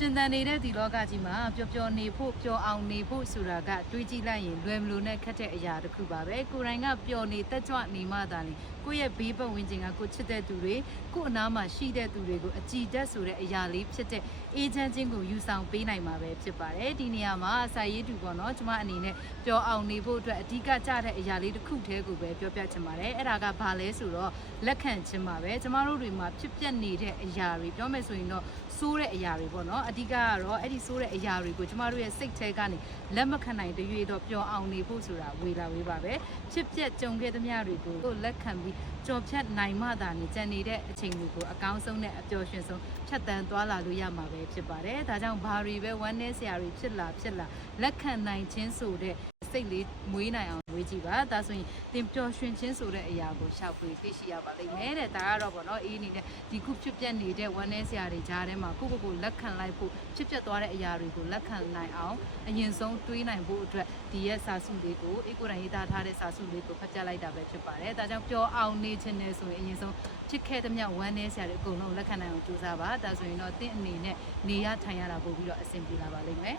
ရှင်သန်နေတဲ့ဒီလောကကြီးမှာပျော်ပျော်နေဖို့ပျော်အောင်နေဖို့ဆိုတာကတွေးကြည့်လိုက်ရင်လွယ်မလို့နဲ့ခက်တဲ့အရာတစ်ခုပါပဲကိုယ်တိုင်ကပျော်နေတက်ကြွနေမှသာလေကိုယ့်ရဲ့ဘေးပတ်ဝန်းကျင်ကကိုချစ်တဲ့သူတွေကိုယ့်အနားမှာရှိတဲ့သူတွေကိုအကြည်တက်ဆိုတဲ့အရာလေးဖြစ်တဲ့အေဂျင့်ချင်းကိုယူဆောင်ပေးနိုင်မှာပဲဖြစ်ပါတယ်ဒီနေရာမှာအစာရေးတူပေါ့နော်ကျမအနေနဲ့ပျော်အောင်နေဖို့အတွက်အဓိကကြတဲ့အရာလေးတစ်ခုတည်းကိုပဲပြောပြချင်ပါတယ်အဲ့ဒါကဘာလဲဆိုတော့လက်ခံခြင်းပါပဲကျမတို့တွေမှာဖြစ်ပျက်နေတဲ့အရာတွေပြောမယ်ဆိုရင်တော့ဆိုးတဲ့အရာတွေပေါ့နော်အဓိကကတော့အဲ့ဒီဆိုးတဲ့အရာတွေကိုကျမတို့ရဲ့စိတ်ထဲကနေလက်မခံနိုင်တရွေတော့ပျော်အောင်နေဖို့ဆိုတာဝေလာဝေးပါပဲဖြစ်ပျက်ကြုံခဲ့သမျှတွေကိုလက်ခံပြီးကြော်ဖြတ်နိုင်မှသာနေကြံနေတဲ့အချိန်တွေကိုအကောင်းဆုံးနဲ့အပျော်ရွှင်ဆုံးဖြတ်တန်းသွားလာလို့ရမှာပဲဖြစ်ပါတယ်ဒါကြောင့်ဘာတွေပဲဝမ်းနည်းစရာတွေဖြစ်လာလက်ခံနိုင်ခြင်းဆိုတဲ့စိတ်လေးမွေးနိုင်အောင်မွေးကြည့်ပါဒါဆိုရင်သင်ပျော်ရွှင်ခြင်းဆိုတဲ့အရာကိုရှောက်ဖွေသိရှိရပါလိမ့်မယ်တဲ့ဒါကတော့ပေါ့နော်အေးအနေနဲ့ဒီခုဖြစ်ပျက်နေတဲ့ဝမ်းနည်းစရာတွေကြားထဲမှာကိုယ့်ကိုယ်လက်ခံလိုက်ဖို့ဖြစ်ပျက်သွားတဲ့အရာတွေကိုလက်ခံနိုင်အောင်အရင်ဆုံးတွေးနိုင်ဖို့အတွက်ဒီရဲ့စာစုလေးကိုအေးကိုယ်တိုင်ရေးသားထားတဲ့စာစုလေးကိုဖတ်ပြလိုက်တာပဲဖြစ်ပါတယ်ဒါကြောင့်ပျော်အောင်နေခြင်းနဲ့ဆိုရင်အရင်ဆုံးဖြစ်ခဲ့သမျှဝမ်းနည်းစရာတွေအကုန်လုံးလက်ခံနိုင်အောင်ကြိုးစားပါဒါဆိုရင်တော့သင်အနေနဲ့နေရထိုင်ရတာပို့ပြီးတော့အဆင်ပြေလာပါလိမ့်မယ်